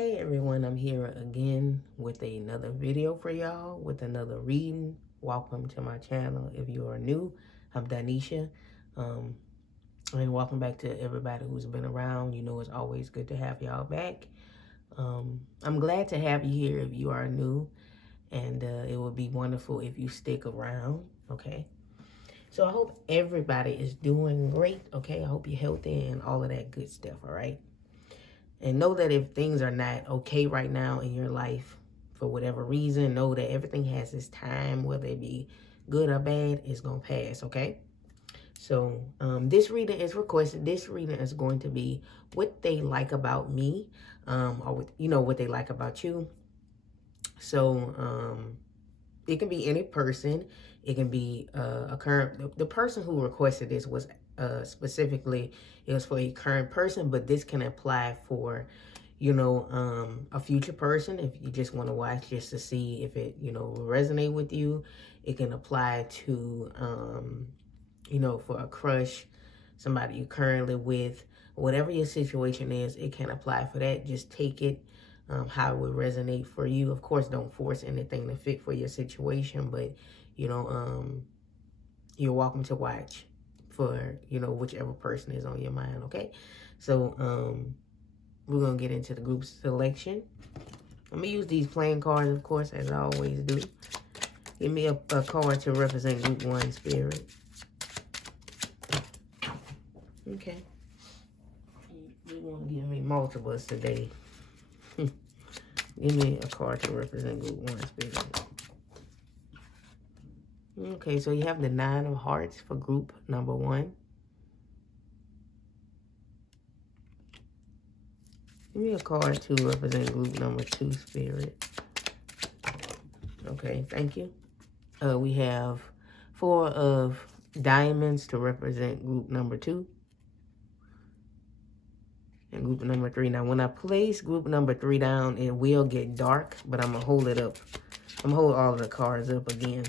Hey everyone, I'm here again with another video for y'all, with another reading. Welcome to my channel. If you are new, I'm Donnescha. And welcome back to everybody who's been around. You know, it's always good to have y'all back. I'm glad to have you here if you are new, and it would be wonderful if you stick around, okay? So I hope everybody is doing great, okay? I hope you're healthy and all of that good stuff, all right? And know that if things are not okay right now in your life, for whatever reason, know that everything has its time, whether it be good or bad, it's going to pass, okay? So this reading is requested. This reading is going to be what they like about me, or what they like about you. So it can be any person. It can be a current. The person who requested this was specifically, it was for a current person, but this can apply for, a future person. If you just want to watch just to see if it, will resonate with you. It can apply to, for a crush, somebody you're currently with, whatever your situation is, it can apply for that. Just take it how it would resonate for you. Of course, don't force anything to fit for your situation, but, you're welcome to watch for, whichever person is on your mind, okay? So, we're going to get into the group selection. I'm going to use these playing cards, of course, as I always do. Give me a card to represent group 1, Spirit. Okay. You want to give me multiples today. Give me a card to represent group 1, Spirit. Okay, so you have the 9 of Hearts for group number 1. Give me a card to represent group number 2, Spirit. Okay, thank you. We have 4 of Diamonds to represent group number 2. And group number 3. Now, when I place group number 3 down, it will get dark, but I'm going to hold it up. I'm going to hold all of the cards up again.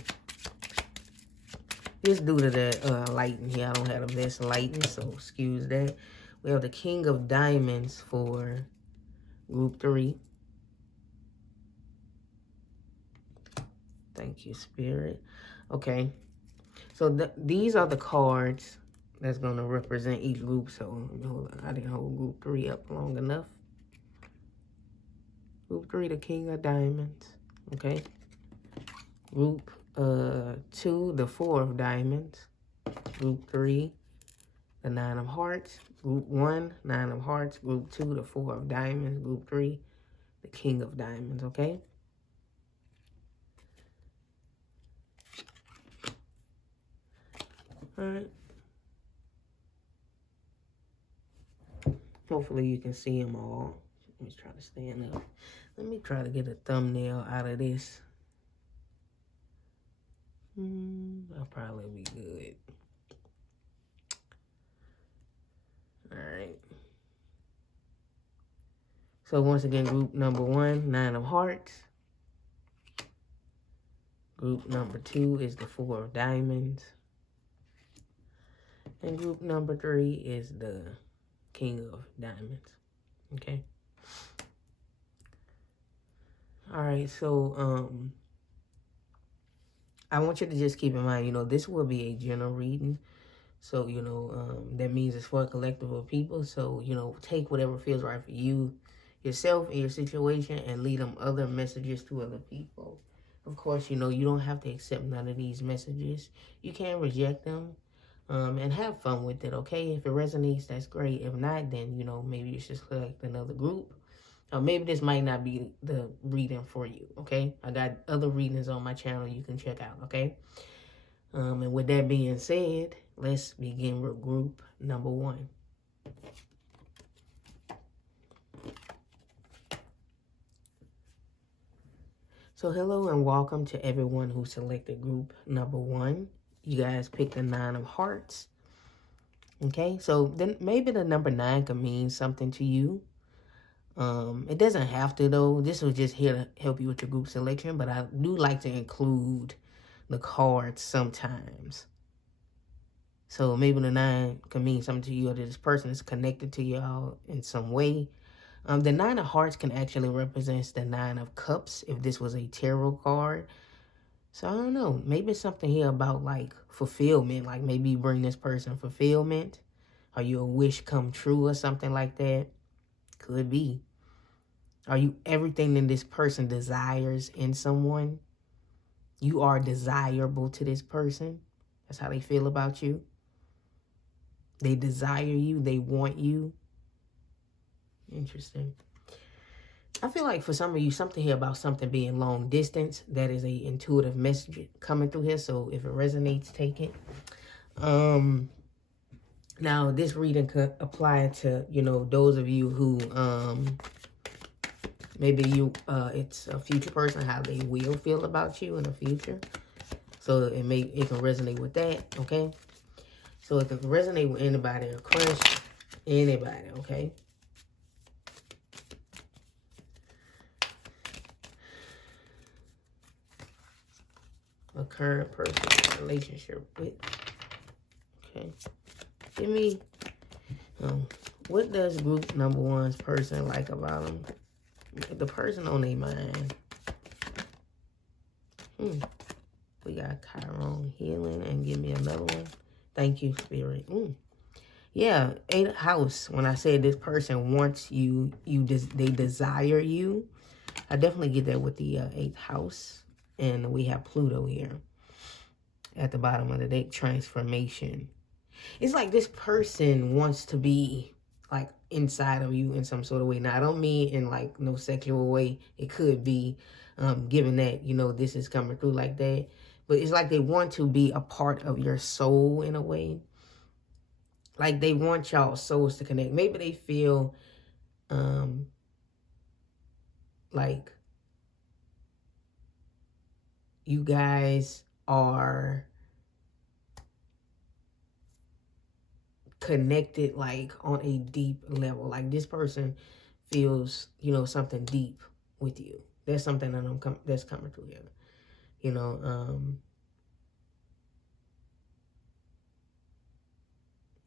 Just due to the lighting here. I don't have the best lighting, so excuse that. We have the King of Diamonds for group 3. Thank you, Spirit. Okay. So these are the cards that's going to represent each group. So I didn't hold group 3 up long enough. Group 3, the King of Diamonds. Okay. Group 2, the 4 of Diamonds. Group 3, the 9 of Hearts. Group 1, 9 of Hearts. Group 2, the 4 of Diamonds. Group 3, the King of Diamonds. Okay. All right. Hopefully you can see them all. Let me try to stand up. Let me try to get a thumbnail out of this. I'll probably be good. All right. So once again, group number 1, 9 of Hearts. Group number 2 is the 4 of Diamonds. And group number 3 is the King of Diamonds. Okay. All right. So, I want you to just keep in mind, this will be a general reading. So, that means it's for a collective of people. So, take whatever feels right for you, yourself, and your situation, and lead them other messages to other people. Of course, you don't have to accept none of these messages. You can reject them and have fun with it, okay? If it resonates, that's great. If not, then, maybe you should select another group. Or maybe this might not be the reading for you, okay? I got other readings on my channel you can check out, okay? And with that being said, let's begin with group number 1. So hello and welcome to everyone who selected group number 1. You guys picked the 9 of Hearts. Okay, so then maybe the number 9 could mean something to you. It doesn't have to though. This was just here to help you with your group selection, but I do like to include the cards sometimes. So maybe the 9 can mean something to you, or this person is connected to y'all in some way. The Nine of Hearts can actually represent the Nine of Cups if this was a tarot card. So I don't know. Maybe something here about like fulfillment. Like maybe you bring this person fulfillment. Are you a wish come true or something like that? Could be. Are you everything that this person desires in someone? You are desirable to this person. That's how they feel about you. They desire you. They want you. Interesting. I feel like for some of you, something here about something being long distance. That is a intuitive message coming through here. So if it resonates, take it. Now this reading could apply to, you know, those of you who, maybe you, it's a future person, how they will feel about you in the future. So it can resonate with that, okay? So it can resonate with anybody, a crush, anybody, okay? A current person relationship with. Okay. Give me, what does group number one's person like about them? The person on their mind. We got Chiron healing, and give me another one. Thank you, Spirit. Yeah, 8th house. When I said this person wants you, they desire you. I definitely get that with the 8th house. And we have Pluto here at the bottom of the deck, transformation. It's like this person wants to be like inside of you in some sort of way. Now, I don't mean in like no sexual way. It could be, given that, you know, this is coming through like that. But it's like they want to be a part of your soul in a way. Like they want y'all souls to connect. Maybe they feel like you guys are connected like on a deep level. Like this person feels, you know, something deep with you. There's something that that's coming through here. You know,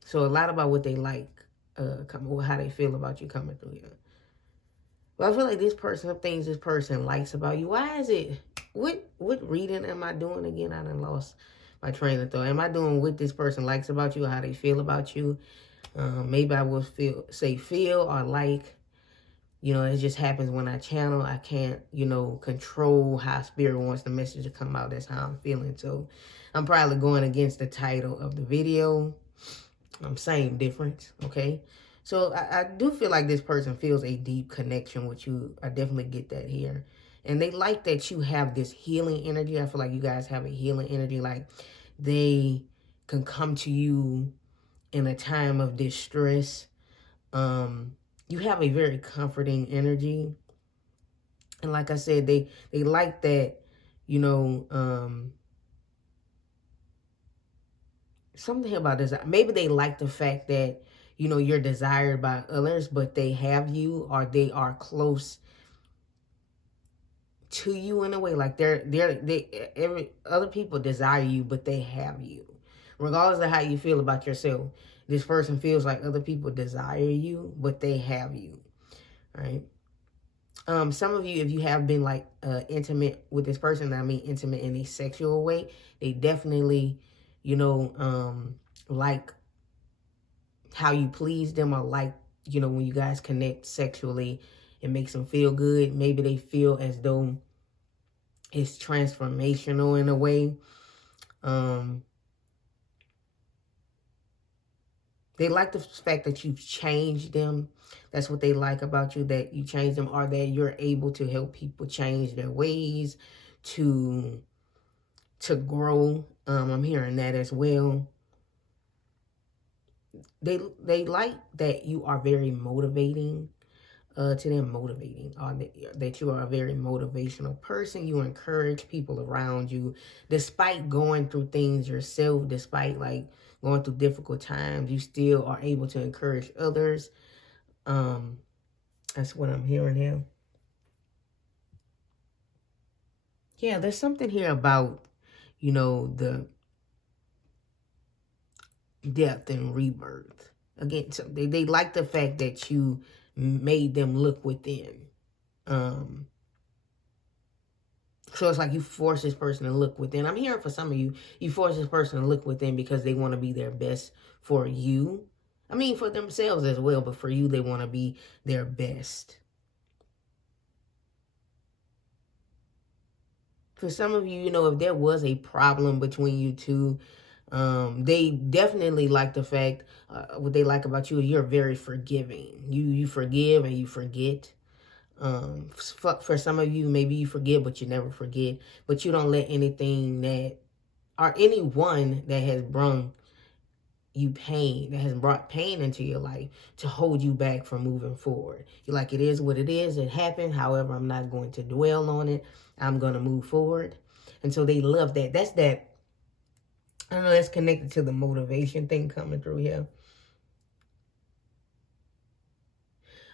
so a lot about what they like, how they feel about you coming through here. But I feel like this person, some things this person likes about you. Why is it? What reading am I doing again? I done lost my train of thought. Am I doing what this person likes about you, how they feel about you? Maybe I will feel or like. You know, it just happens when I channel. I can't, you know, control how Spirit wants the message to come out. That's how I'm feeling. So I'm probably going against the title of the video. Same difference, okay? So I do feel like this person feels a deep connection with you. I definitely get that here. And they like that you have this healing energy. I feel like you guys have a healing energy. Like they can come to you in a time of distress. You have a very comforting energy. And like I said, they like that, you know, something about this. Maybe they like the fact that, you know, you're desired by others, but they have you, or they are close to you in a way. Like other people desire you, but they have you. Regardless of how you feel about yourself, this person feels like other people desire you, but they have you. Right? Some of you, if you have been like intimate with this person, I mean intimate in a sexual way, they definitely, you know, like how you please them, or like, you know, when you guys connect sexually, it makes them feel good. Maybe they feel as though it's transformational in a way. They like the fact that you've changed them. That's what they like about you, that you change them, or that you're able to help people change their ways to grow. I'm hearing that as well. They like that you are very motivating to them, or that you are a very motivational person. You encourage people around you, despite going through things yourself, despite like going through difficult times, you still are able to encourage others. That's what I'm hearing here. Yeah, there's something here about, you know, the death and rebirth. Again, so they like the fact that you made them look within. So it's like you force this person to look within. I'm hearing for some of you, you force this person to look within because they want to be their best for you. I mean, for themselves as well, but for you, they want to be their best. For some of you, you know, if there was a problem between you two, they definitely like the fact, what they like about you, you're very forgiving. You forgive and you forget. For some of you, maybe you forgive, but you never forget. But you don't let anything that, or anyone that has brought you pain, that has brought pain into your life, to hold you back from moving forward. You're like, it is what it is. It happened. However, I'm not going to dwell on it. I'm going to move forward. And so they love that. That's that. I don't know, that's connected to the motivation thing coming through here.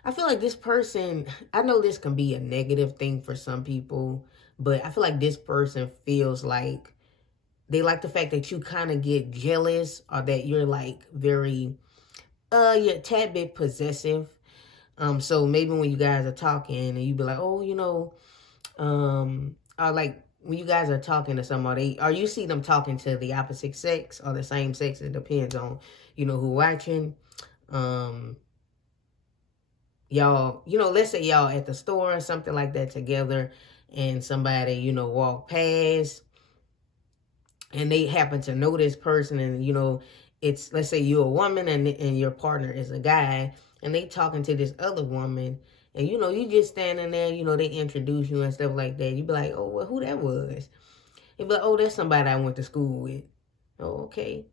I feel like this person, I know this can be a negative thing for some people, but I feel like this person feels like they like the fact that you kind of get jealous, or that you're like very, you're a tad bit possessive. So maybe when you guys are talking and you be like, oh, you know, or like when you guys are talking to somebody, or you see them talking to the opposite sex or the same sex, it depends on, you know, who watching. Y'all, you know, let's say y'all at the store or something like that together, and somebody, you know, walk past and they happen to know this person, and, you know, it's, let's say you're a woman and your partner is a guy, and they talking to this other woman, and, you know, you just standing there, you know, they introduce you and stuff like that. You be like, oh, well, who that was? You be like, oh, that's somebody I went to school with. Oh, okay.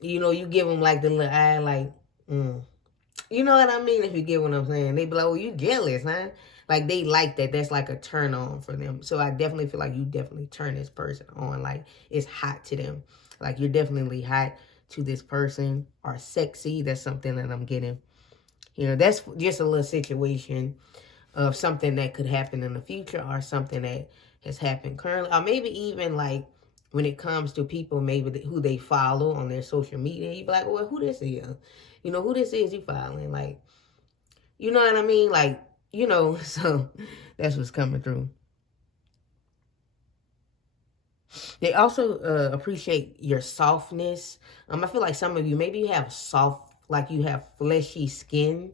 You know, you give them like the little eye, like, You know what I mean? If you get what I'm saying. They be like, oh, you jealous, huh? Like, they like that. That's like a turn on for them. So I definitely feel like you definitely turn this person on. Like, it's hot to them. Like, you're definitely hot to this person, or sexy. That's something that I'm getting. You know, that's just a little situation of something that could happen in the future, or something that has happened currently. Or maybe even like when it comes to people maybe who they follow on their social media. You be like, well, who this is? You know, who this is you following? Like, you know what I mean? Like, you know, so that's what's coming through. They also appreciate your softness. I feel like some of you, maybe you have soft, like you have fleshy skin.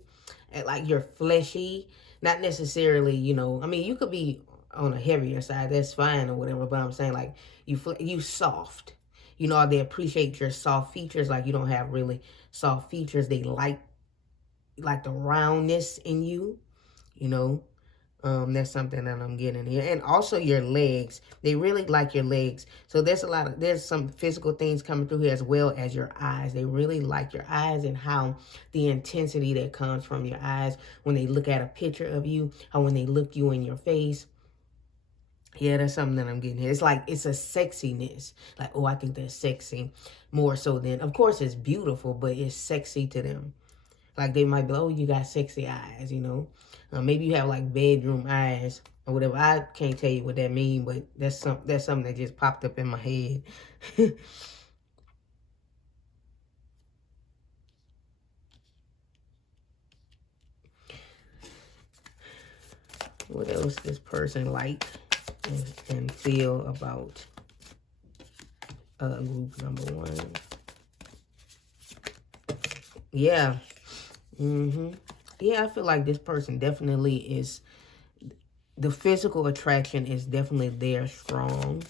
Like you're fleshy. Not necessarily, you know, I mean, you could be on a heavier side. That's fine or whatever. But I'm saying like you soft. You know, they appreciate your soft features. Like you don't have really soft features. They like the roundness in you, you know. That's something that I'm getting here. And also your legs. They really like your legs. So there's some physical things coming through here, as well as your eyes. They really like your eyes, and how the intensity that comes from your eyes when they look at a picture of you, or when they look you in your face. Yeah, that's something that I'm getting here. It's like, it's a sexiness. Like, oh, I think they're sexy. More so than, of course, it's beautiful, but it's sexy to them. Like, they might be, oh, you got sexy eyes, you know. Maybe you have, like, bedroom eyes or whatever. I can't tell you what that means, but that's something that just popped up in my head. What else this person like and feel about group number one? Yeah. Yeah, I feel like this person definitely is, the physical attraction is definitely there, strong.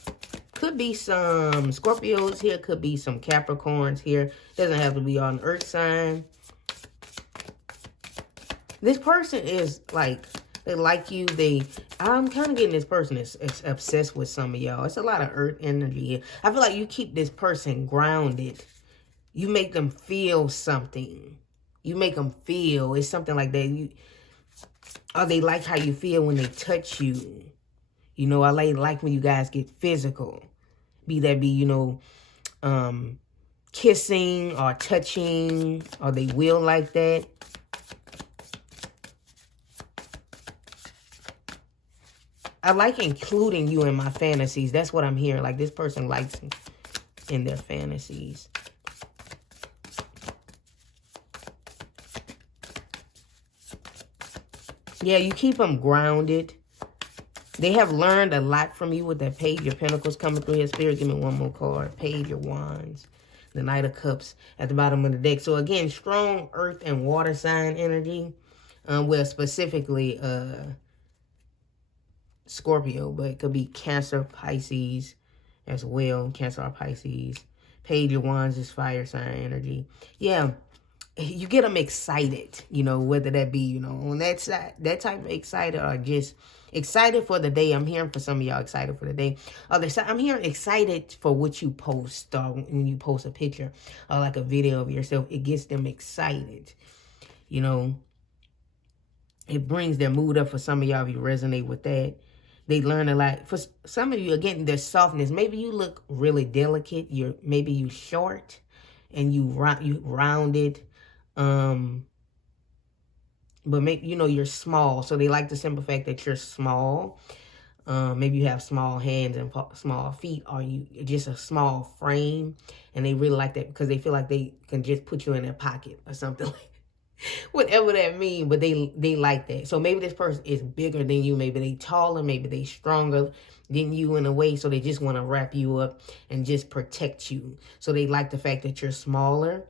Could be some Scorpios here, could be some Capricorns here. Doesn't have to be on earth sign. This person is like, they like you. I'm kind of getting this person is obsessed with some of y'all. It's a lot of earth energy here. I feel like you keep this person grounded. You make them feel something. You make them feel. It's something like that. Or they like how you feel when they touch you. You know, I like when you guys get physical. Be, you know, kissing or touching. Or they will like that. I like including you in my fantasies. That's what I'm hearing. Like, this person likes in their fantasies. Yeah, you keep them grounded. They have learned a lot from you with that Page of Pentacles coming through here. Spirit, give me one more card. Page of Wands. The Knight of Cups at the bottom of the deck. So again, strong earth and water sign energy. Well, specifically Scorpio, but it could be Cancer, Pisces as well. Cancer or Pisces. Page of Wands is fire sign energy. Yeah, you get them excited, you know, whether that be, you know, on that side, that type of excited, or just excited for the day. I'm hearing for some of y'all excited for the day. Other side, I'm hearing excited for what you post, or when you post a picture or like a video of yourself, it gets them excited, you know. It brings their mood up. For some of y'all, if you resonate with that. They learn a lot. For some of you, again, there's softness. Maybe you look really delicate. Maybe you short and you rounded. But maybe, you know, you're small. So they like the simple fact that you're small. Maybe you have small hands and small feet, or you just a small frame. And they really like that because they feel like they can just put you in their pocket or something like that. Whatever that means, but they like that. So maybe this person is bigger than you. Maybe they taller. Maybe they stronger than you in a way. So they just want to wrap you up and just protect you. So they like the fact that you're smaller.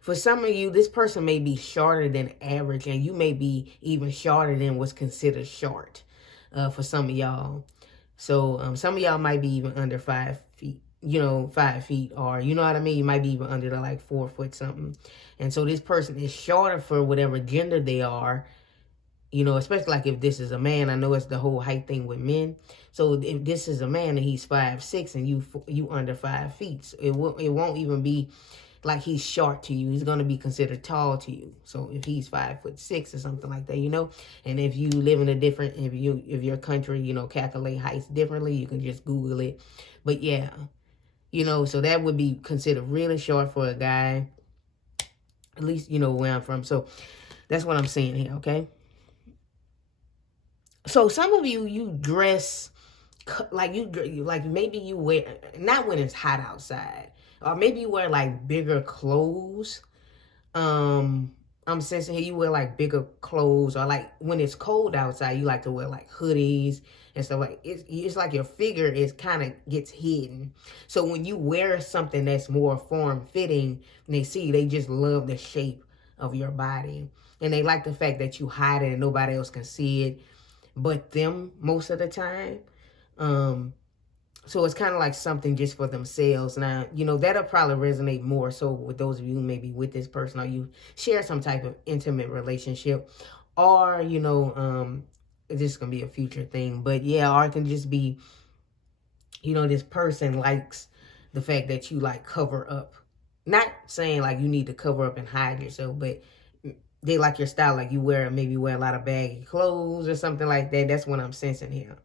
For some of you, this person may be shorter than average, and you may be even shorter than what's considered short for some of y'all. So some of y'all might be even under 5 feet. You know, 5 feet, or you know what I mean? You might be even under the like 4 foot something. And so this person is shorter for whatever gender they are, you know, especially like if this is a man. I know it's the whole height thing with men. So if this is a man and he's 5'6" and you under 5 feet, so it won't even be like he's short to you. He's going to be considered tall to you. So if he's 5'6" or something like that, you know, and if you live in a different, if your country, you know, calculate heights differently, you can just Google it. But yeah. You know, so that would be considered really short for a guy. At least, you know, where I'm from. So that's what I'm saying here, okay? So some of you dress like maybe you wear, not when it's hot outside, or maybe you wear like bigger clothes. I'm sensing here you wear like bigger clothes, or like when it's cold outside, you like to wear like hoodies and stuff. Like it's like your figure is kind of gets hidden. So when you wear something that's more form fitting, and they see, they just love the shape of your body, and they like the fact that you hide it and nobody else can see it but them most of the time. So it's kind of like something just for themselves. Now, you know, that'll probably resonate more so with those of you who maybe with this person, or you share some type of intimate relationship, or, you know, this is going to be a future thing. But yeah, or it can just be, you know, this person likes the fact that you like cover up. Not saying like you need to cover up and hide yourself, but they like your style. Like you maybe wear a lot of baggy clothes or something like that. That's what I'm sensing here.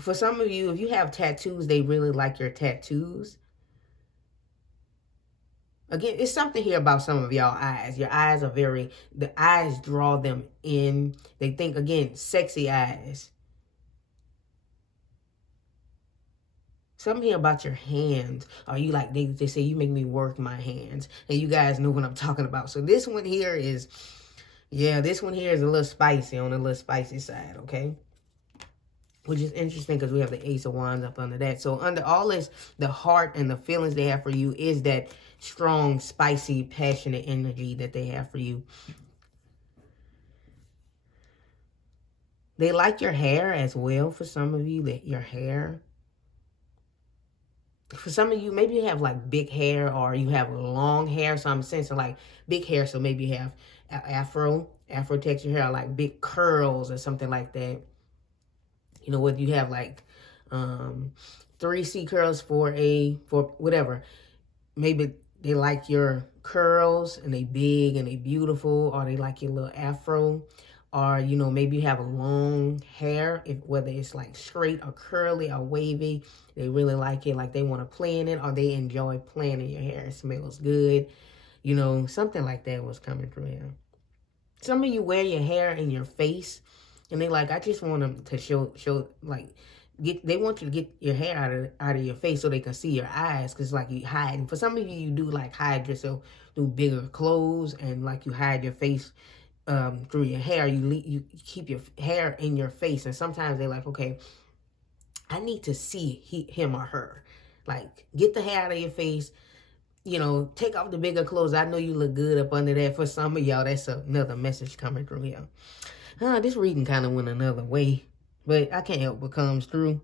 For some of you, if you have tattoos, they really like your tattoos. Again, it's something here about some of y'all eyes. Your eyes are the eyes draw them in. They think, again, sexy eyes. Something here about your hands. Or you like, they say, you make me work my hands. And you guys know what I'm talking about. So this one here is, yeah, this one here is a little spicy, on the little spicy side, okay? Which is interesting because we have the Ace of Wands up under that. So under all this, the heart and the feelings they have for you is that strong, spicy, passionate energy that they have for you. They like your hair as well for some of you, that your hair. For some of you, maybe you have like big hair, or you have long hair. So I'm sensing like big hair. So maybe you have afro texture hair, or like big curls or something like that. You know, whether you have like 3C curls for whatever. Maybe they like your curls and they big and they beautiful, or they like your little afro. Or, you know, maybe you have a long hair, whether it's like straight or curly or wavy. They really like it, like they want to play in it, or they enjoy playing in your hair. It smells good. You know, something like that was coming through here. Some of you wear your hair in your face, and they like, I just want them to show, like, they want you to get your hair out of your face so they can see your eyes, because like you hide. And for some of you, you do like hide yourself through bigger clothes, and like you hide your face through your hair. You keep your hair in your face, and sometimes they're like, okay, I need to see him or her. Like, get the hair out of your face. You know, take off the bigger clothes. I know you look good up under that. For some of y'all, that's another message coming through here. This reading kind of went another way, but I can't help what comes through.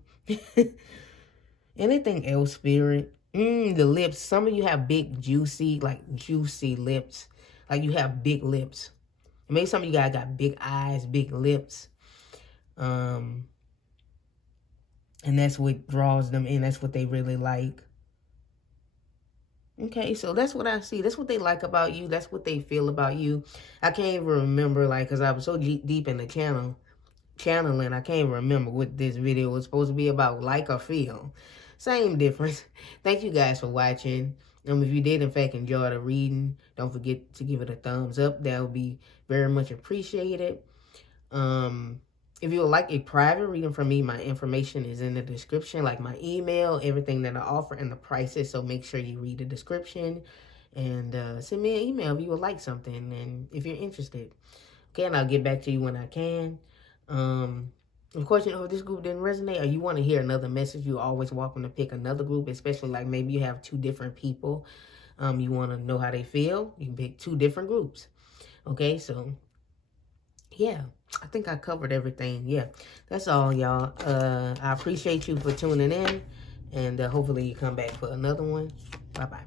Anything else, Spirit? The lips. Some of you have big, juicy lips. Like you have big lips. Maybe some of you guys got big eyes, big lips. And that's what draws them in. That's what they really like. Okay, so that's what I see. That's what they like about you. That's what they feel about you. I can't even remember, like, because I was so deep in the channeling, I can't even remember what this video was supposed to be about, like or feel. Same difference. Thank you guys for watching. If you did, in fact, enjoy the reading, don't forget to give it a thumbs up. That would be very much appreciated. If you would like a private reading from me, my information is in the description, like my email, everything that I offer, and the prices. So make sure you read the description and send me an email if you would like something and if you're interested. Okay, and I'll get back to you when I can. Of course, if this group didn't resonate or you want to hear another message, you're always welcome to pick another group, especially like maybe you have 2 different people. You want to know how they feel, you can pick 2 different groups. Okay, so yeah, I think I covered everything. Yeah, that's all, y'all. I appreciate you for tuning in, and hopefully you come back for another one. Bye-bye.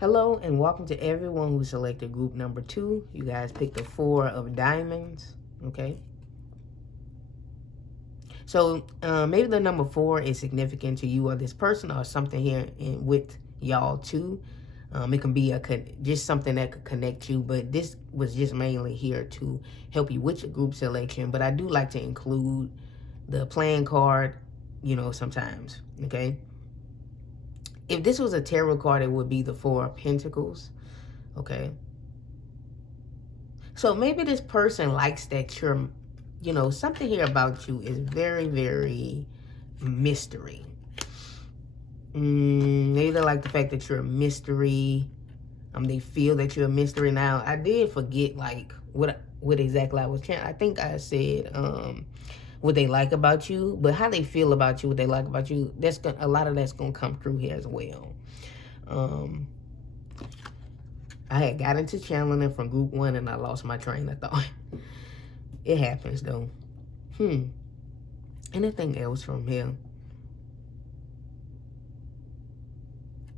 Hello and welcome to everyone who selected group number 2. You guys picked the 4 of diamonds, okay? So maybe the number 4 is significant to you or this person or something here with y'all too. It can be just something that could connect you, but this was just mainly here to help you with your group selection. But I do like to include the playing card, you know, sometimes, okay? If this was a tarot card, it would be the 4 of Pentacles, okay? So maybe this person likes that you're, you know, something here about you is very, very mystery. Maybe they like the fact that you're a mystery. They feel that you're a mystery. Now, I did forget, like, what exactly I was trying. I think I said, what they like about you, but how they feel about you, what they like about you, a lot of that's gonna come through here as well. I had got into channeling from group 1 and I lost my train of thought. It happens though. Anything else from here?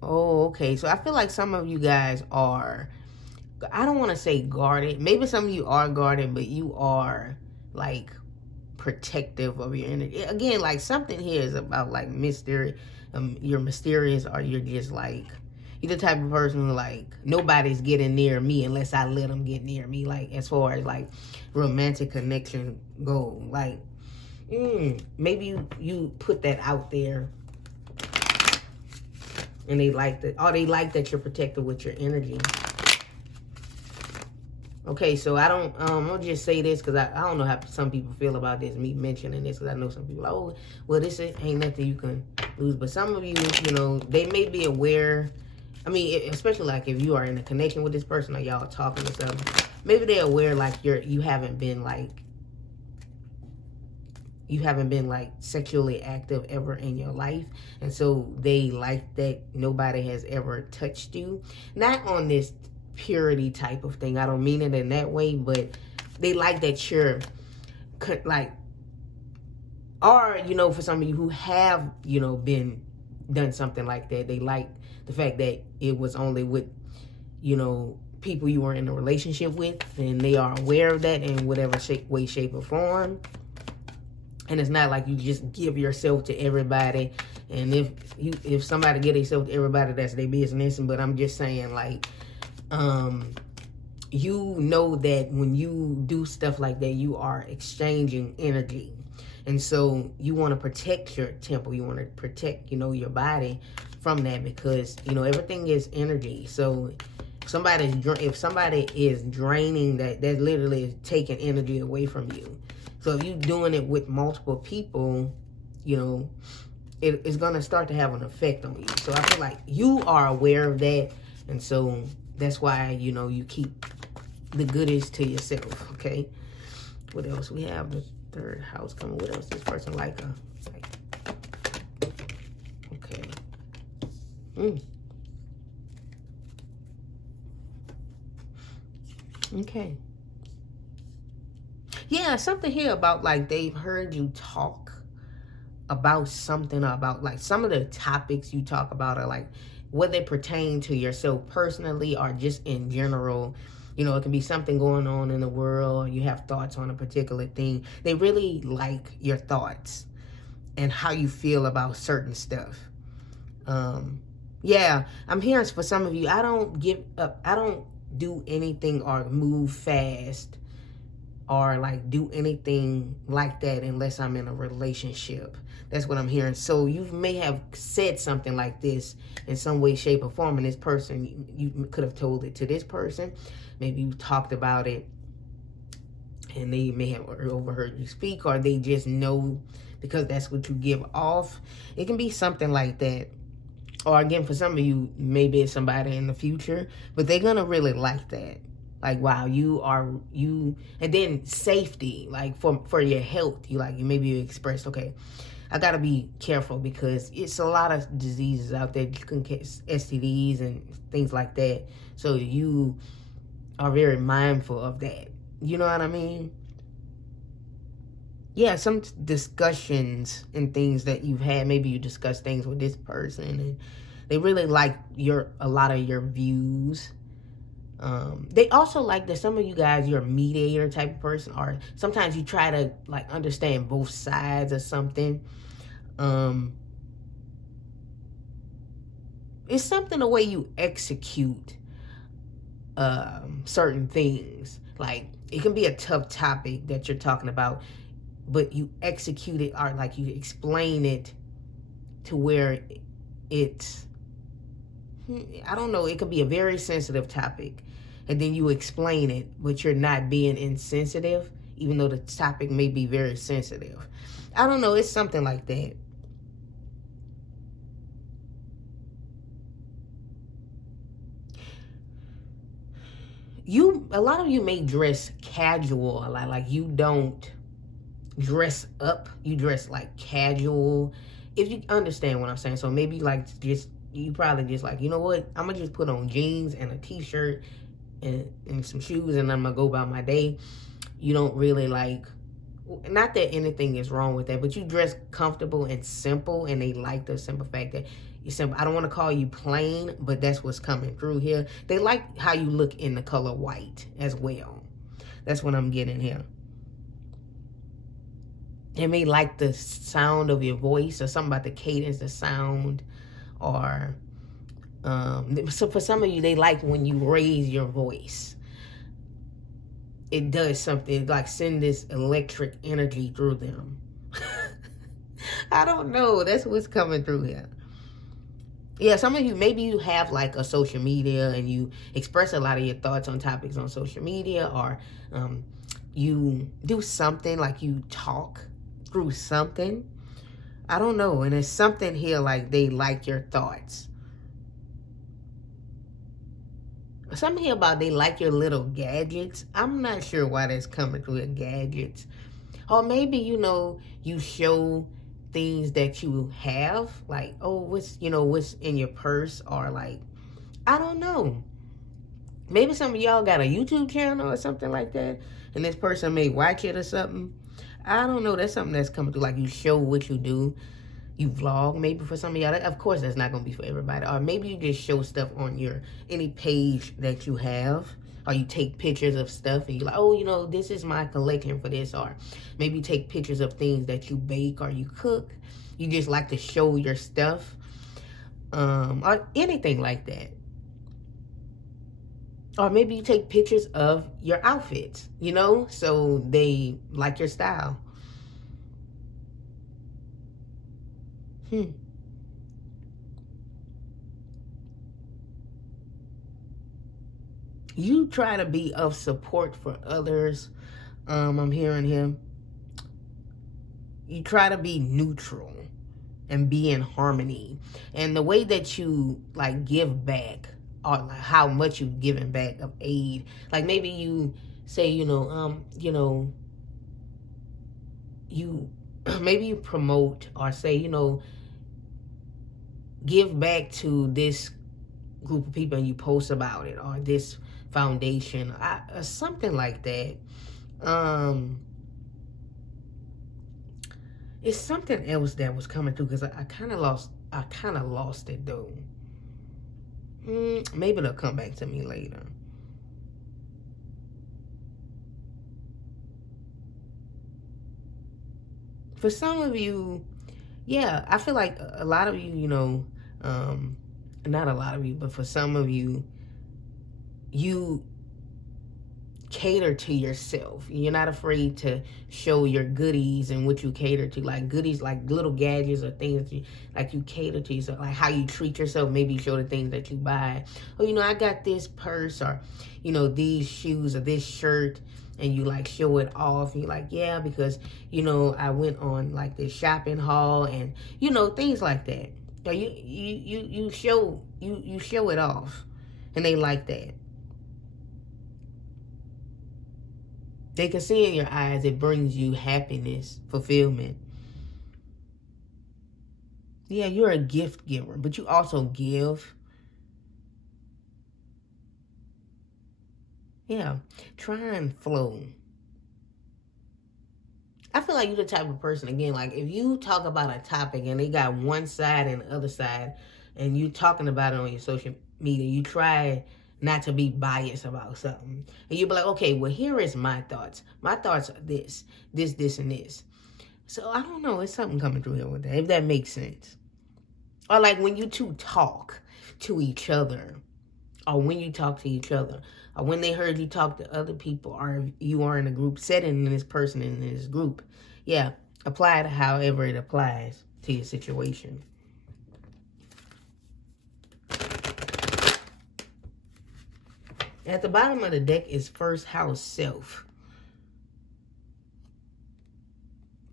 Oh, okay. So I feel like some of you guys are, I don't want to say guarded. Maybe some of you are guarded, but you are like protective of your energy. Again, like something here is about like mystery. You're mysterious, or you're just like, you're the type of person who like, nobody's getting near me unless I let them get near me. Like as far as like romantic connection go, like maybe you put that out there and they like that, or they like that you're protected with your energy. Okay, so I don't, I'll just say this because I don't know how some people feel about this, me mentioning this, because I know some people, oh, well, this ain't nothing you can lose. But some of you, you know, they may be aware. I mean, especially like if you are in a connection with this person or y'all talking or something, maybe they're aware like you haven't been like sexually active ever in your life. And so they like that nobody has ever touched you. Not on this purity type of thing. I don't mean it in that way, but they like that you're like, or, you know, for some of you who have, you know, done something like that, they like the fact that it was only with, you know, people you were in a relationship with, and they are aware of that in whatever way, shape, or form. And it's not like you just give yourself to everybody. And if somebody get themselves to everybody, that's their business. But I'm just saying, like, you know that when you do stuff like that, you are exchanging energy. And so you want to protect your temple. You want to protect, your body from that, because, everything is energy. So if somebody is draining that literally is taking energy away from you. So if you're doing it with multiple people, it's going to start to have an effect on you. So I feel like you are aware of that. And so that's why, you keep the goodies to yourself, okay? What else? We have the third house coming. What else? This person like. Okay. Okay. Yeah, something here about like they've heard you talk about something, about like some of the topics you talk about are like whether they pertain to yourself personally or just in general. It can be something going on in the world. You have thoughts on a particular thing. They really like your thoughts and how you feel about certain stuff. Yeah, I'm hearing for some of you, I don't give up. I don't do anything or move fast or like do anything like that unless I'm in a relationship. That's what I'm hearing. So you may have said something like this in some way, shape, or form, and this person, you could have told it to this person. Maybe you talked about it and they may have overheard you speak, or they just know because that's what you give off. It can be something like that. Or again, for some of you, maybe it's somebody in the future, but they're going to really like that. Like, wow, and then safety, like for your health, maybe you expressed, okay, I got to be careful because it's a lot of diseases out there. You can get STDs and things like that. So you are very mindful of that. You know what I mean? Yeah, some discussions and things that you've had, maybe you discuss things with this person and they really like a lot of your views. They also like that some of you guys, you're a mediator type of person, or sometimes you try to like understand both sides of something. It's something the way you execute certain things. Like it can be a tough topic that you're talking about, but you execute it, or like you explain it to where it's, I don't know, it could be a very sensitive topic, and then you explain it, but you're not being insensitive, even though the topic may be very sensitive. I don't know, it's something like that. A lot of you may dress casual a lot, like you don't dress up, you dress like casual, if you understand what I'm saying. So maybe like you probably just like, you know what, I'm gonna just put on jeans and a t-shirt and some shoes and I'm gonna go about my day. You don't really like, not that anything is wrong with that, but you dress comfortable and simple, and they like the simple fact that you're simple. I don't want to call you plain, but that's what's coming through here. They like how you look in the color white as well. That's what I'm getting here. They may like the sound of your voice, or something about the cadence, the sound, or so for some of you, they like when you raise your voice. It does something, like send this electric energy through them. I don't know. That's what's coming through here. Yeah, some of you, maybe you have like a social media and you express a lot of your thoughts on topics on social media, or you do something like you talk through something. I don't know. And there's something here like they like your thoughts. Something here about they like your little gadgets. I'm not sure why that's coming through the gadgets. Or maybe, you show things that you have. Like, oh, what's in your purse? Or like, I don't know. Maybe some of y'all got a YouTube channel or something like that. And this person may watch it or something. I don't know. That's something that's coming through. Like you show what you do. You vlog, maybe for some of y'all. Of course, that's not going to be for everybody. Or maybe you just show stuff on any page that you have. Or you take pictures of stuff and you're like, oh, this is my collection for this. Or maybe you take pictures of things that you bake or you cook. You just like to show your stuff. Or anything like that. Or maybe you take pictures of your outfits, so they like your style. You try to be of support for others. I'm hearing him. You try to be neutral and be in harmony. And the way that you like give back, or like how much you've given back of aid, like maybe you say, you maybe you promote or say, give back to this group of people and you post about it, or this foundation, or something like that. It's something else that was coming through, because I kind of lost it though. Maybe it'll come back to me later. For some of you, yeah, I feel like a lot of you, not a lot of you, but for some of you, you cater to yourself. You're not afraid to show your goodies and what you cater to, like goodies, like little gadgets or things that you cater to yourself, like how you treat yourself. Maybe you show the things that you buy. Oh, I got this purse, or these shoes, or this shirt, and you like show it off. You're like, yeah, because I went on like this shopping haul, and things like that. So you show it off, and they like that. They can see in your eyes it brings you happiness, fulfillment. Yeah, you're a gift giver, but you also give. Yeah, try and flow. I feel like you're the type of person, again, like if you talk about a topic and they got one side and the other side, and you talking about it on your social media, you try not to be biased about something. And you be like, okay, well, here is my thoughts. My thoughts are this, and this. So I don't know. It's something coming through here with that, if that makes sense. Or like when you two talk to each other, or when you talk to each other, or when they heard you talk to other people, or you are in a group setting and this person in this group. Yeah, apply it however it applies to your situation. At the bottom of the deck is first house, self.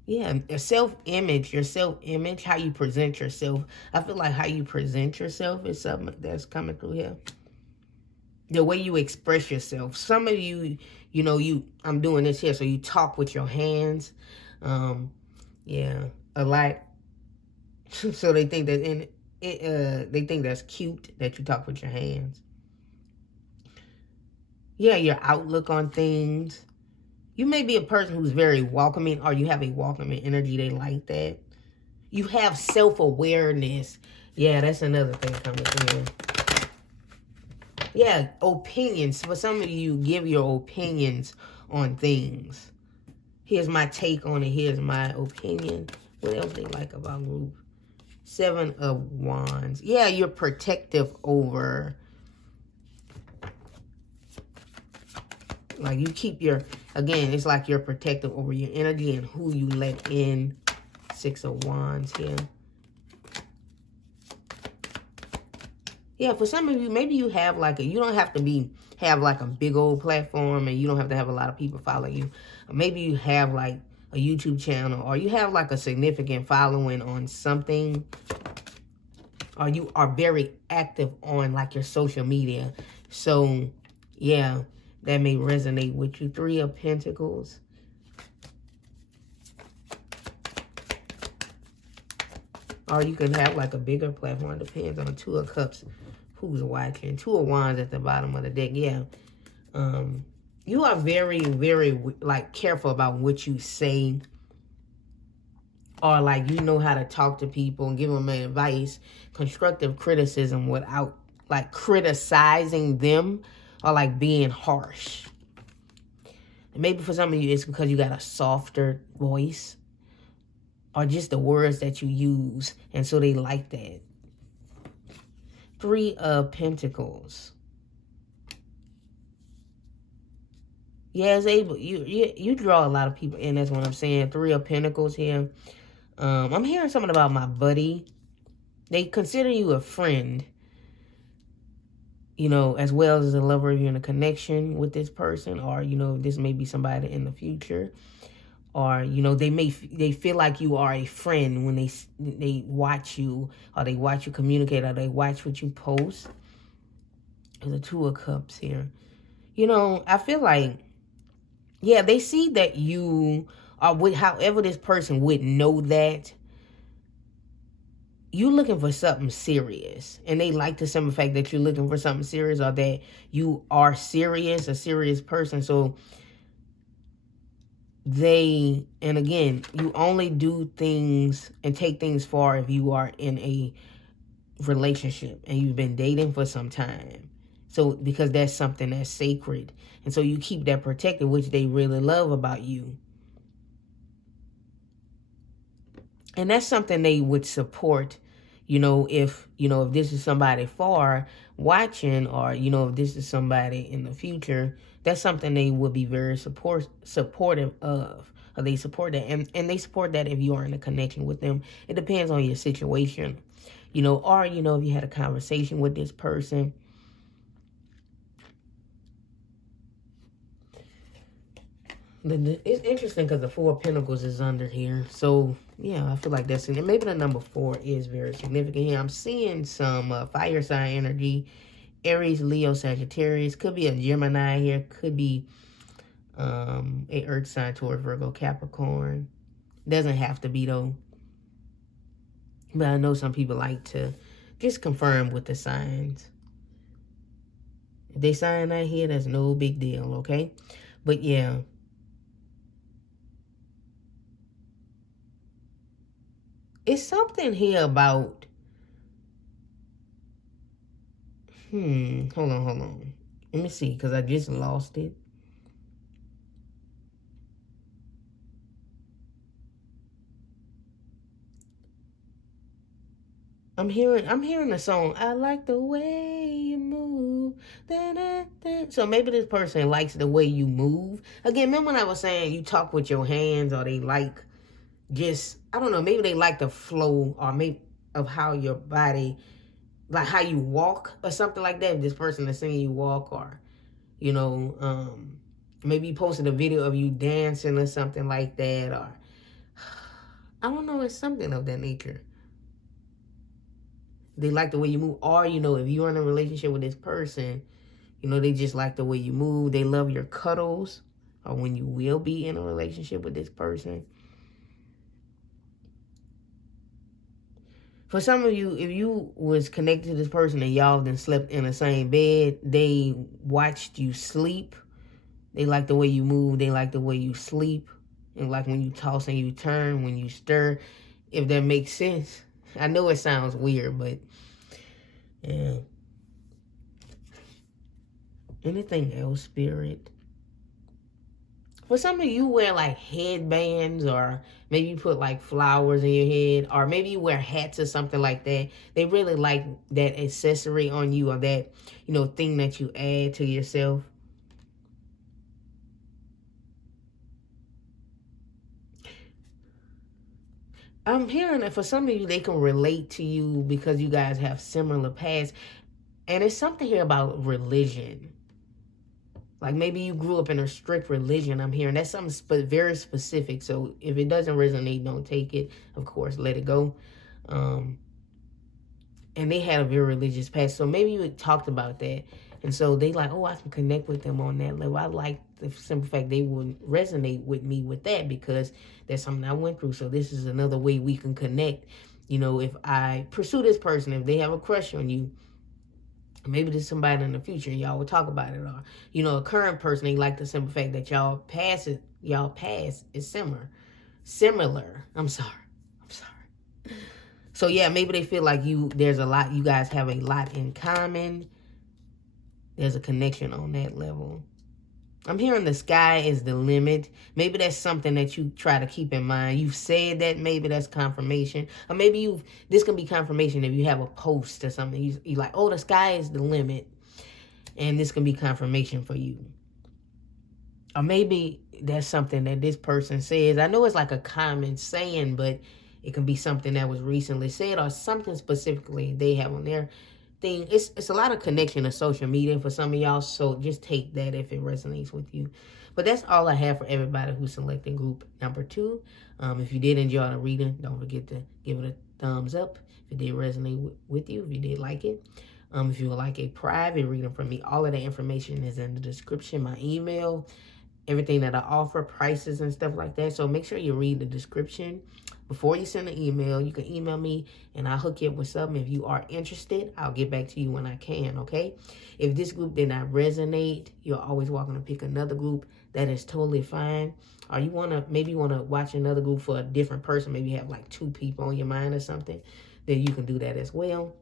Yeah, your self-image, how you present yourself. I feel like how you present yourself is something that's coming through here. The way you express yourself. Some of you, I'm doing this here, so you talk with your hands. Yeah, a lot. So they think that they think that's cute that you talk with your hands. Yeah, your outlook on things. You may be a person who's very welcoming, or you have a welcoming energy. They like that. You have self-awareness. Yeah, that's another thing coming through. Yeah, opinions. For some of you, give your opinions on things. Here's my take on it. Here's my opinion. What else they like about group? 7 of Wands. Yeah, you're protective over. Like you keep again, it's like you're protective over your energy and who you let in. 6 of Wands here. Yeah, for some of you, maybe you have you don't have to have like a big old platform, and you don't have to have a lot of people follow you. Maybe you have like a YouTube channel, or you have like a significant following on something, or you are very active on like your social media. So yeah, that may resonate with you. 3 of Pentacles. Or you can have like a bigger platform. Depends on 2 of Cups. Who's watching? 2 of Wands at the bottom of the deck. Yeah. You are very, very like careful about what you say. Or like you know how to talk to people and give them advice. Constructive criticism without like criticizing them, or like being harsh. And maybe for some of you, it's because you got a softer voice, or just the words that you use, and so they like that. 3 of Pentacles. Yeah, it's able. You draw a lot of people in. That's what I'm saying. 3 of Pentacles here. I'm hearing something about my buddy. They consider you a friend, you know, as well as a lover if you're in a connection with this person, or, you know, this may be somebody in the future. Or, you know, they feel like you are a friend when they watch you, or they watch you communicate, or they watch what you post. There's a Two of Cups here. You know, I feel like, yeah, they see that you are with, however this person would know that you looking for something serious, and they like the simple fact that you're looking for something serious, or that you are serious, a serious person. So they, and again, you only do things and take things far if you are in a relationship and you've been dating for some time. So because that's something that's sacred, and so you keep that protected, which they really love about you. And that's something they would support, you know, if this is somebody far watching, or, you know, if this is somebody in the future, that's something they would be very supportive of. Or they support that. And they support that if you are in a connection with them. It depends on your situation, you know, or, you know, if you had a conversation with this person. It's interesting because the Four of Pentacles is under here. So, yeah, I feel like that's... And maybe the number 4 is very significant here. I'm seeing some fire sign energy. Aries, Leo, Sagittarius. Could be a Gemini here. Could be a Earth sign, Taurus, Virgo, Capricorn. Doesn't have to be, though. But I know some people like to just confirm with the signs. If they sign that here, that's no big deal, okay? But, yeah... It's something here about... Hold on. Let me see, because I just lost it. I'm hearing the song, I like the way you move. Da, da, da. So maybe this person likes the way you move. Again, remember when I was saying you talk with your hands, or they like... just, I don't know, maybe they like the flow, or maybe of how your body, like how you walk or something like that. If this person is seeing you walk, or, you know, maybe you posted a video of you dancing or something like that, or, I don't know, it's something of that nature. They like the way you move, or, you know, if you're in a relationship with this person, you know, they just like the way you move. They love your cuddles, or when you will be in a relationship with this person. For some of you, if you was connected to this person and y'all then slept in the same bed, they watched you sleep. They like the way you move. They like the way you sleep. And like when you toss and you turn, when you stir, if that makes sense. I know it sounds weird, but yeah. Anything else, Spirit? For some of you, wear like headbands, or maybe you put like flowers in your head, or maybe you wear hats or something like that. They really like that accessory on you, or that, you know, thing that you add to yourself. I'm hearing that for some of you, they can relate to you because you guys have similar paths. And it's something here about religion. Like maybe you grew up in a strict religion, I'm hearing. That's something very specific. So if it doesn't resonate, don't take it. Of course, let it go. And they had a very religious past. So maybe you talked about that. And so they like, oh, I can connect with them on that level. I like the simple fact they would resonate with me with that, because that's something I went through. So this is another way we can connect. You know, if I pursue this person, if they have a crush on you, maybe there's somebody in the future and y'all will talk about it. Or, you know, a current person, they like the simple fact that y'all past is similar. I'm sorry. So yeah, maybe they feel like you guys have a lot in common. There's a connection on that level. I'm hearing the sky is the limit. Maybe that's something that you try to keep in mind. You've said that, maybe that's confirmation. Or maybe this can be confirmation if you have a post or something. You're like, oh, the sky is the limit. And this can be confirmation for you. Or maybe that's something that this person says. I know it's like a common saying, but It can be something that was recently said or something specifically they have on their thing. It's a lot of connection to social media for some of y'all, so just take that if it resonates with you. But that's all I have for everybody who selected group number 2. If you did enjoy the reading, don't forget to give it a thumbs up if it did resonate with you, if you did like it. If you would like a private reading from me, all of that information is in the description, my email, everything that I offer, prices and stuff like that. So make sure you read the description before you send an email. You can email me and I'll hook you up with something. If you are interested, I'll get back to you when I can, okay? If this group did not resonate, you're always welcome to pick another group. That is totally fine. Or you maybe want to watch another group for a different person. Maybe you have like 2 people on your mind or something. Then you can do that as well.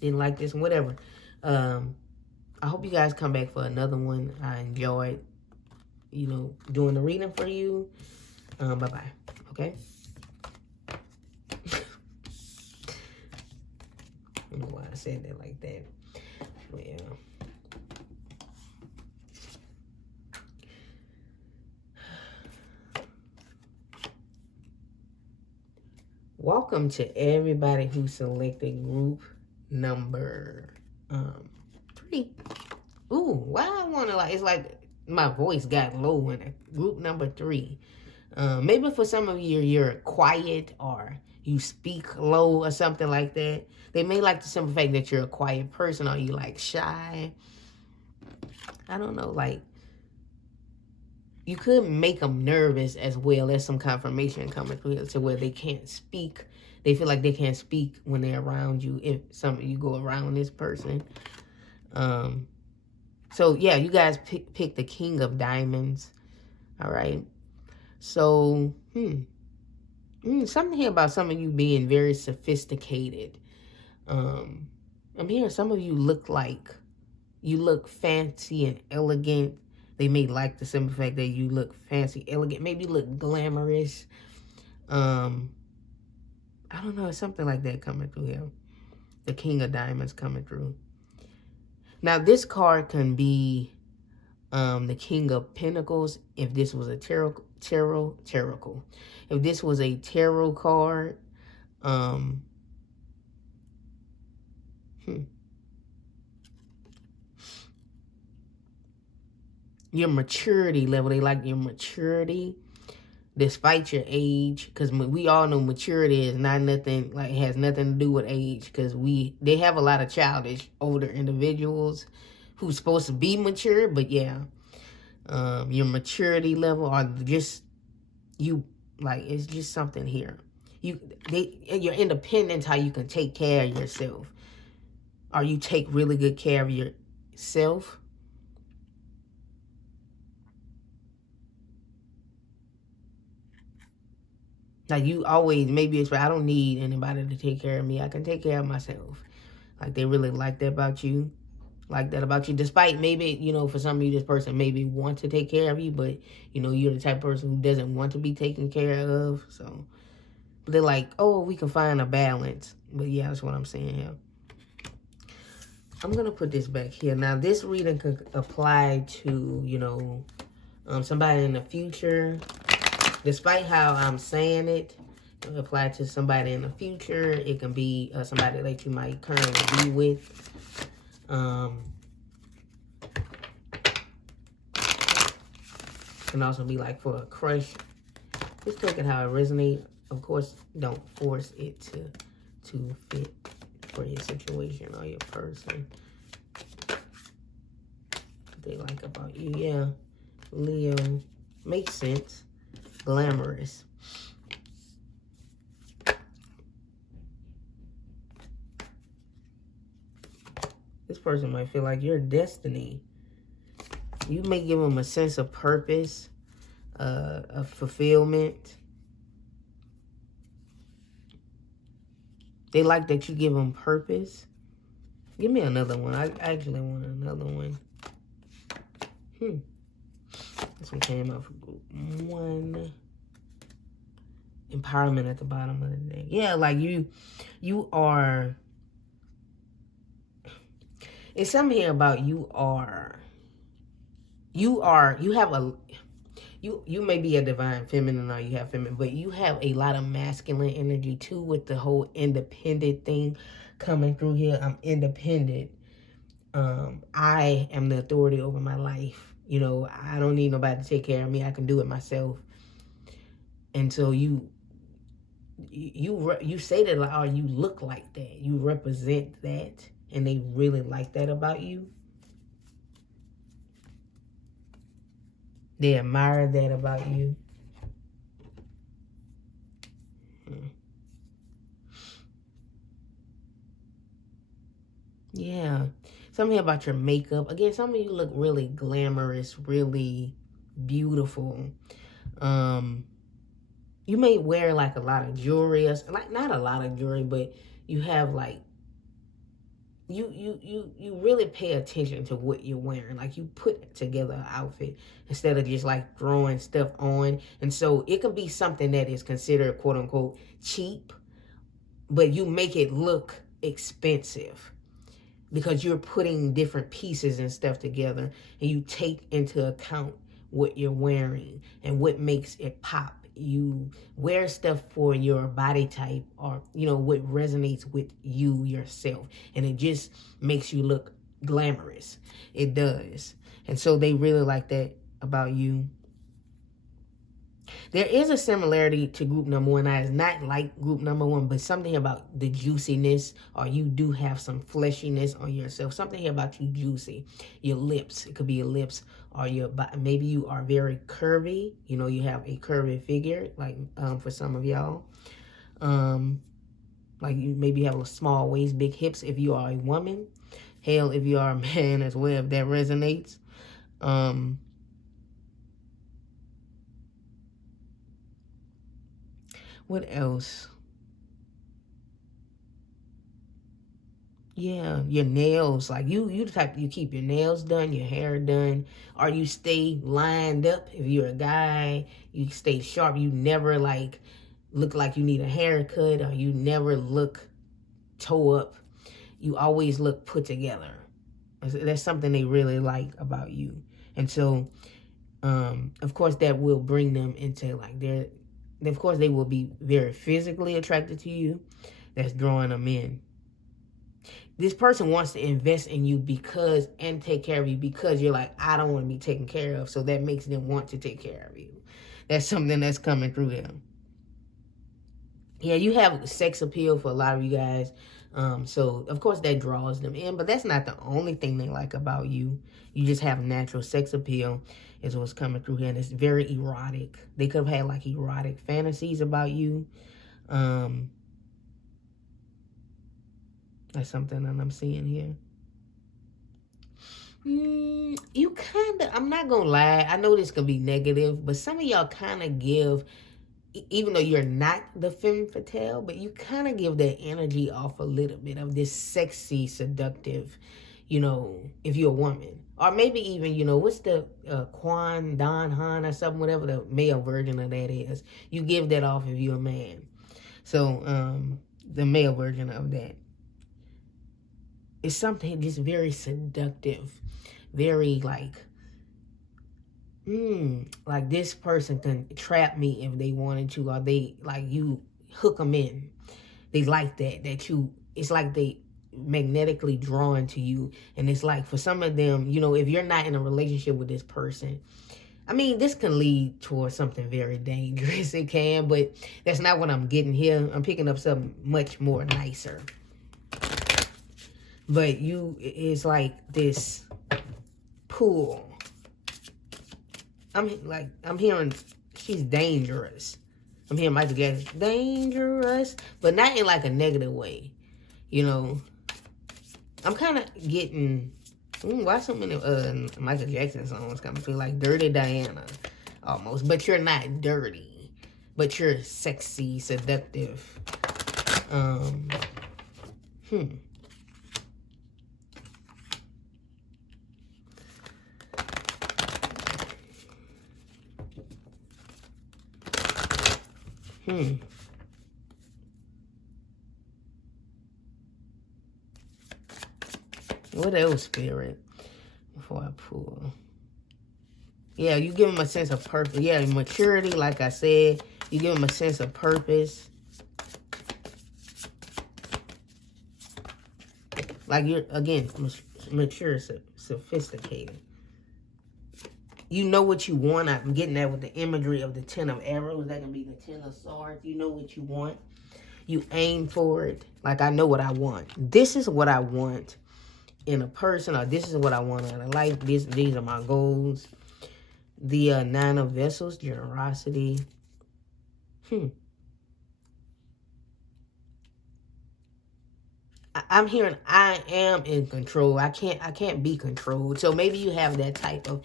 Didn't like this one, whatever. I hope you guys come back for another one. I enjoyed, doing the reading for you. Bye-bye, okay? I don't know why I said that like that. Well, welcome to everybody who selected group number 3. Ooh, why I want to it's like my voice got low in group number 3. Maybe for some of you, you're quiet or you speak low or something like that. They may like the simple fact that you're a quiet person or you like shy. I don't know, you could make them nervous as well as some confirmation coming through to where they can't speak. They feel like they can't speak when they're around you if you go around this person. So, yeah, you guys pick the King of Diamonds. All right. So, something here about some of you being very sophisticated. I'm hearing some of you look fancy and elegant. They may like the simple fact that you look fancy, elegant, maybe look glamorous. I don't know, something like that coming through here. The King of Diamonds coming through. Now, this card can be the King of Pentacles if this was a tarot. If this was a tarot card, your maturity level. They like your maturity despite your age, because we all know maturity is not nothing, it has nothing to do with age, because they have a lot of childish older individuals who's supposed to be mature, but yeah, your maturity level, or just it's just something here. Your independence, how you can take care of yourself, or you take really good care of yourself. Like you always, maybe it's I don't need anybody to take care of me. I can take care of myself. Like they really like that about you. Despite maybe, for some of you, this person maybe want to take care of you, but, you're the type of person who doesn't want to be taken care of. So, but they're like, oh, we can find a balance. But yeah, that's what I'm saying here. I'm going to put this back here. Now, this reading could apply to, somebody in the future. Despite how I'm saying it, it can apply to somebody in the future. It can be somebody that you might currently be with. Can also be for a crush. Just take it how it resonates. Of course, don't force it to fit for your situation or your person. What they like about you, yeah. Leo, makes sense. Glamorous. This person might feel like your destiny. You may give them a sense of purpose, of fulfillment. They like that you give them purpose. Give me another one. I actually want another one. This one came out for group 1. Empowerment at the bottom of the deck. Yeah, you are. It's something here about you have you may be a divine feminine, or you have feminine, but you have a lot of masculine energy too, with the whole independent thing coming through here. I'm independent. I am the authority over my life. You know, I don't need nobody to take care of me. I can do it myself. And so you say that, or you look like that. You represent that, and they really like that about you. They admire that about you. Yeah. Something about your makeup. Again, some of you look really glamorous, really beautiful. You may wear like a lot of jewelry, or like not a lot of jewelry, but you have like you really pay attention to what you're wearing. Like you put together an outfit instead of just like throwing stuff on. And so it can be something that is considered quote unquote cheap, but you make it look expensive because you're putting different pieces and stuff together, and you take into account what you're wearing and what makes it pop. You wear stuff for your body type, or you know what resonates with you yourself, and it just makes you look glamorous. It does. And so they really like that about you. There is a similarity to group number one. It's not like group number one, but something about the juiciness, or you do have some fleshiness on yourself. Something here about you juicy. Your lips, it could be your lips, or maybe you are very curvy. You know, you have a curvy figure, like for some of y'all. Like you maybe have a small waist, big hips if you are a woman. Hell, if you are a man as well, if that resonates. What else? Yeah, your nails. Like you the type, you keep your nails done, your hair done, or you stay lined up. If you're a guy, you stay sharp. You never like look like you need a haircut, or you never look toe up. You always look put together. That's something they really like about you. And so, of course, that will bring them into like of course, they will be very physically attracted to you. That's drawing them in. This person wants to invest in you and take care of you because you're like, I don't want to be taken care of. So that makes them want to take care of you. That's something that's coming through them. Yeah, you have sex appeal for a lot of you guys. So, of course, that draws them in. But that's not the only thing they like about you. You just have natural sex appeal is what's coming through here. And it's very erotic. They could have had, like, erotic fantasies about you. That's something that I'm seeing here. You kind of, I'm not going to lie. I know this can be negative. But some of y'all kind of give, even though you're not the femme fatale, but you kind of give that energy off a little bit of this sexy, seductive, you know, if you're a woman. Or maybe even, you know, what's the Quan, Don, Han, or something, whatever the male version of that is. You give that off if you're a man. So, the male version of that. It's something just very seductive. Very, like this person can trap me if they wanted to, or they, like, you hook them in. They like that it's like they magnetically drawn to you. And it's like, for some of them, you know, if you're not in a relationship with this person, I mean, this can lead towards something very dangerous. It can, but that's not what I'm getting here. I'm picking up something much more nicer. But it's like this pull. I'm hearing she's dangerous. I'm hearing Michael Jackson, dangerous, but not in like a negative way. You know, I'm kind of getting, why so many Michael Jackson songs coming through, like Dirty Diana, almost. But you're not dirty, but you're sexy, seductive. What else, Spirit? Before I pull. Yeah, you give them a sense of purpose. Yeah, maturity, like I said. You give them a sense of purpose. Like you're, again, mature, sophisticated. You know what you want. I'm getting that with the imagery of the 10 of arrows. That can be the 10 of swords. You know what you want. You aim for it. Like, I know what I want. This is what I want in a person, or this is what I want in a life. These are my goals. The 9 of vessels, generosity. I'm hearing I am in control. I can't be controlled. So maybe you have that type of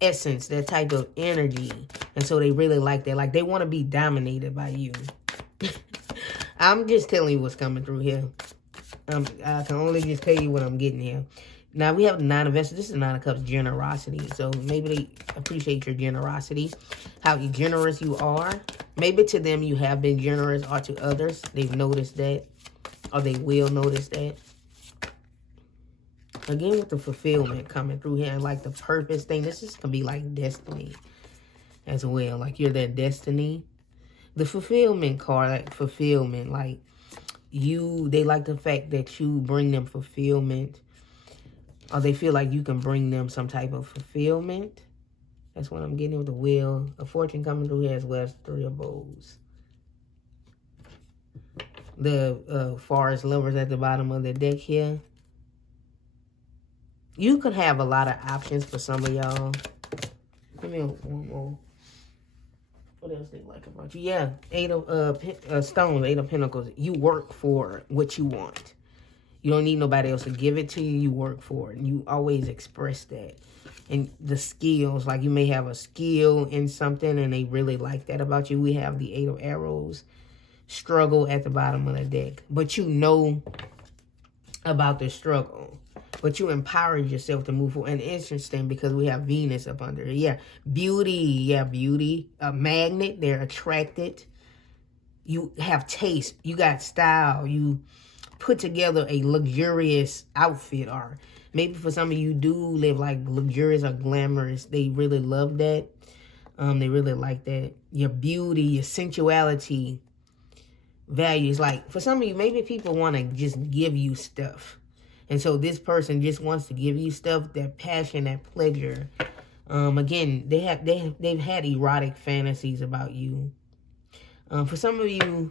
essence, that type of energy. And so they really like that. Like, they want to be dominated by you. I'm just telling you what's coming through here. I can only just tell you what I'm getting here. Now, we have the 9 of vessels. This is the 9 of cups, generosity. So maybe they appreciate your generosity, how generous you are. Maybe to them you have been generous, or to others they've noticed that, or they will notice that. Again, with the fulfillment coming through here, and like the purpose thing, this is going to be like destiny as well. Like, you're that destiny. The fulfillment card, like fulfillment, like they like the fact that you bring them fulfillment, or they feel like you can bring them some type of fulfillment. That's what I'm getting with the wheel of fortune coming through here, as well as 3 of bows. The forest lovers at the bottom of the deck here. You could have a lot of options for some of y'all. Give me one more. What else they like about you? Yeah, 8 of stones, 8 of pentacles. You work for what you want. You don't need nobody else to give it to you. You work for it. And you always express that. And the skills, like you may have a skill in something and they really like that about you. We have the 8 of arrows, struggle at the bottom of the deck. But you know about the struggle. But you empowered yourself to move forward. And interesting because we have Venus up under it. Yeah, beauty. Yeah, beauty. A magnet. They're attracted. You have taste. You got style. You put together a luxurious outfit, or maybe for some of you do live like luxurious or glamorous. They really love that. They really like that. Your beauty, your sensuality, values. Like for some of you, maybe people want to just give you stuff. And so this person just wants to give you stuff, that passion, that pleasure. Again, they've had erotic fantasies about you. For some of you,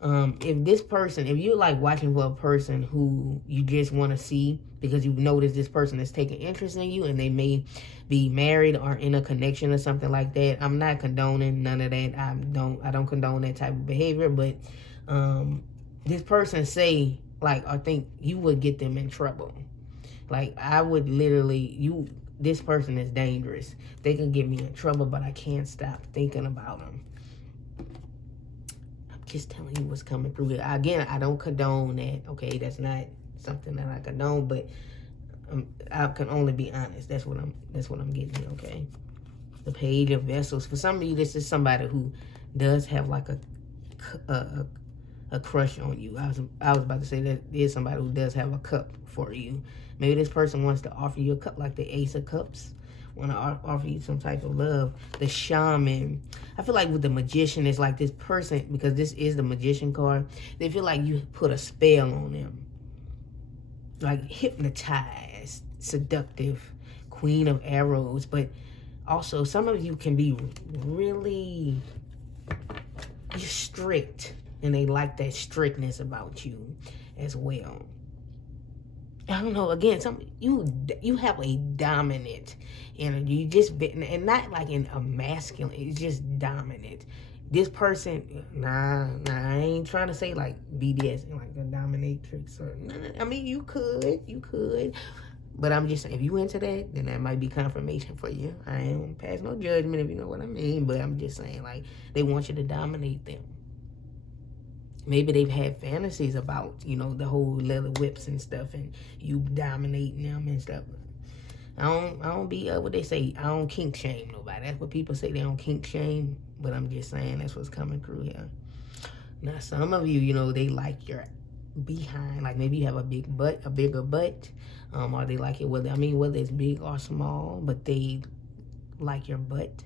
if you're like watching for a person who you just want to see because you've noticed this person is taking interest in you and they may be married or in a connection or something like that. I'm not condoning none of that. I don't condone that type of behavior, but this person say like, I think you would get them in trouble. Like I would literally, this person is dangerous. They can get me in trouble, but I can't stop thinking about them. Just telling you what's coming through here. Again, I don't condone that. Okay, that's not something that I condone, but I can only be honest. That's what I'm getting here. Okay, the Page of Vessels. For some of you, this is somebody who does have like a crush on you. I was about to say that there's somebody who does have a cup for you. Maybe this person wants to offer you a cup, like the Ace of Cups. Want to offer you some type of love. The Shaman. I feel like with the Magician, it's like this person, because this is the Magician card, they feel like you put a spell on them. Like hypnotized, seductive, Queen of Arrows. But also, some of you can be really strict, and they like that strictness about you as well. I don't know. Again, you have a dominant energy. You just and not like in a masculine. It's just dominant. This person, nah. I ain't trying to say like BDS, like a dominatrix or. I mean, you could, but I'm just saying if you into that, then that might be confirmation for you. I ain't pass no judgment if you know what I mean. But I'm just saying like they want you to dominate them. Maybe they've had fantasies about, the whole leather whips and stuff, and you dominating them and stuff. I don't be, what they say, I don't kink shame nobody. That's what people say, they don't kink shame, but I'm just saying that's what's coming through here. Now, some of you, they like your behind, like maybe you have a bigger butt, or they like it, whether it's big or small, but they like your butt.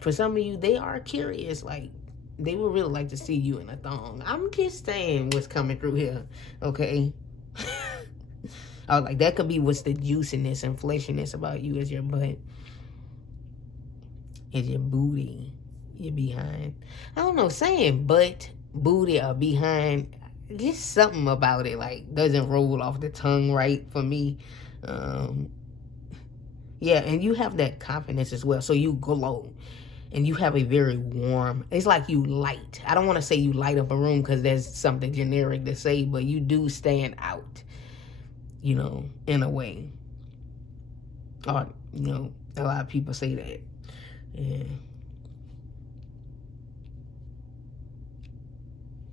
For some of you, they are curious. Like, they would really like to see you in a thong. I'm just saying what's coming through here, okay? I was like, that could be what's the juiciness and fleshiness about you is your butt. Is your booty. Your behind. I don't know, saying butt, booty, or behind, just something about it, like, doesn't roll off the tongue right for me. Yeah, and you have that confidence as well. So you glow. And you have a very warm, it's like you light. I don't want to say you light up a room because there's something generic to say, but you do stand out, you know, in a way. Or, you know, a lot of people say that. Yeah.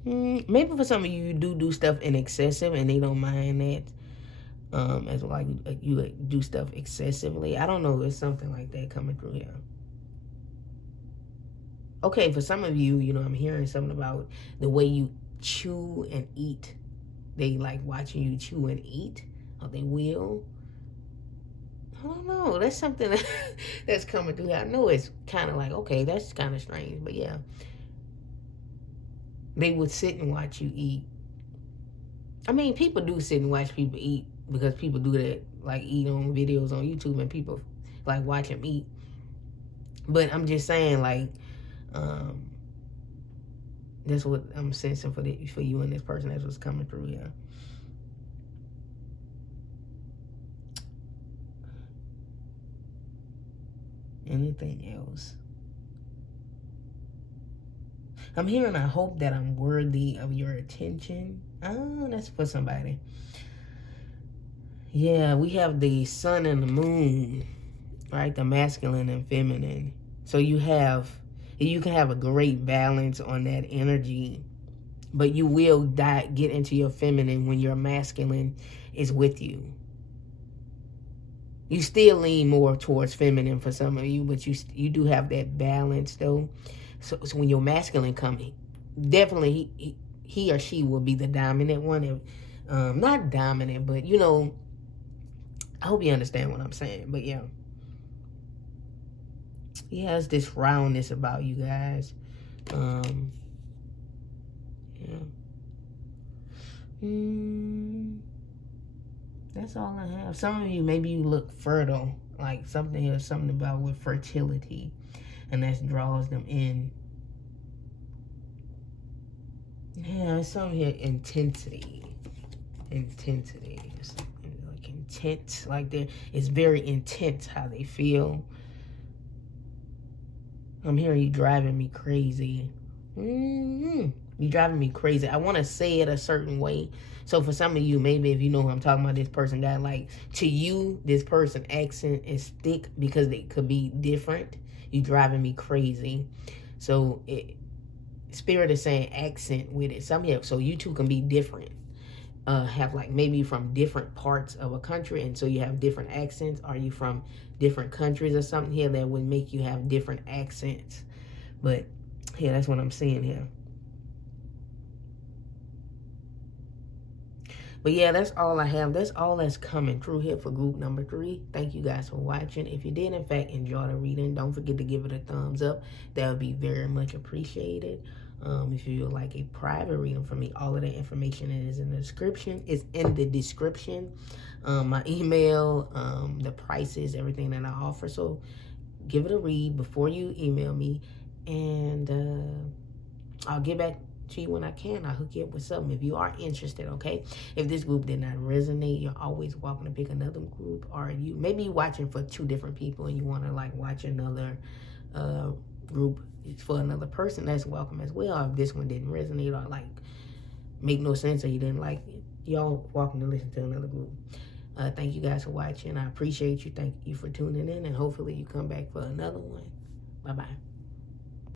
Maybe for some of you, you do stuff in excessive and they don't mind that. As like you do stuff excessively. I don't know, it's something like that coming through here. Okay, for some of you, you know, I'm hearing something about the way you chew and eat. They like watching you chew and eat, or they will. I don't know. That's something that's coming through. I know it's kind of like, okay, that's kind of strange, but yeah. They would sit and watch you eat. I mean, people do sit and watch people eat because people do that, like eat on videos on YouTube and people like watch them eat. But I'm just saying, like, that's what I'm sensing for you and this person. That's what's coming through here. Anything else? I'm hearing, I hope that I'm worthy of your attention. Oh, that's for somebody. Yeah, we have the sun and the moon, right? The masculine and feminine. So you can have a great balance on that energy, but you will get into your feminine when your masculine is with you. You still lean more towards feminine for some of you, but you do have that balance though. So when your masculine comes, definitely he or she will be the dominant one. Not dominant, but you know, I hope you understand what I'm saying. But yeah. Yeah, it's this roundness about you guys. Yeah. That's all I have. Some of you, maybe you look fertile. Like something about with fertility. And that draws them in. Yeah, it's something here, intensity. Intensity. It's like intense. Like it's very intense how they feel. I'm hearing you driving me crazy. You driving me crazy. I want to say it a certain way. So for some of you, maybe if you know who I'm talking about, this person got like, to you, this person accent is thick because they could be different. You driving me crazy. So Spirit is saying accent with it. So you two can be different. Have like maybe from different parts of a country, and so you have different accents. Are you from different countries or something here that would make you have different accents? But yeah, that's what I'm seeing here. But yeah, that's all I have. That's all that's coming through here for group number 3. Thank you guys for watching. If you did, in fact, enjoy the reading, don't forget to give it a thumbs up. That would be very much appreciated. If you would like a private reading from me, all of the information is in the description. It's in the description. My email, the prices, everything that I offer. So give it a read before you email me. And I'll get back to you when I can. I'll hook you up with something if you are interested, okay? If this group did not resonate, you're always welcome to pick another group, or you maybe watching for 2 different people and you want to like watch another group for another person, that's welcome as well. Or if this one didn't resonate or like make no sense or you didn't like it, y'all welcome to listen to another group. Thank you guys for watching. I appreciate you. Thank you for tuning in, and hopefully you come back for another one. Bye-bye.